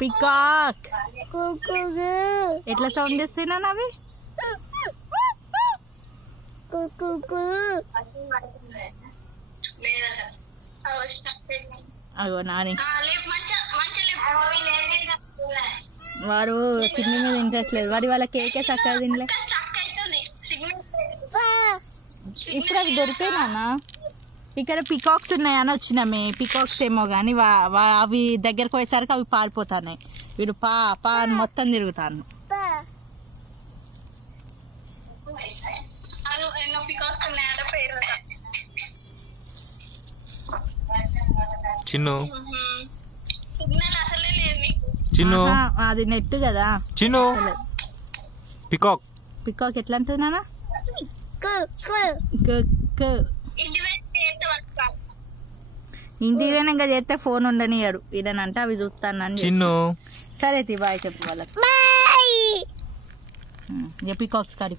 peacock ఎట్లా sound చేస్తున్నా అవి అగో నాని వాడు తిండి మీద ఇంట్రెస్ట్ లేదు వాడి వాళ్ళ కేకే చక్కగా తినలే ఇప్పుడు అవి దొరికిపోయినా ఇక్కడ పికాక్స్ ఉన్నాయని వచ్చినామే పికాక్స్ ఏమో కానీ అవి దగ్గరకు పోయేసరికి అవి పారిపోతాయి వీడు పా పా అని మొత్తం తిరుగుతాను చిన్ను చిన్ను అది నెట్ కదా చిన్ను పికాక్ పికాక్ ఎట్లా అంటుంది నాన్న ఇంటికి చేస్తే ఫోన్ ఉండనియాడు ఈయనంటే అవి చూస్తాను చిన్ను సరే బాయ్ చెప్పు వాళ్ళకి పికాక్స్ కాడి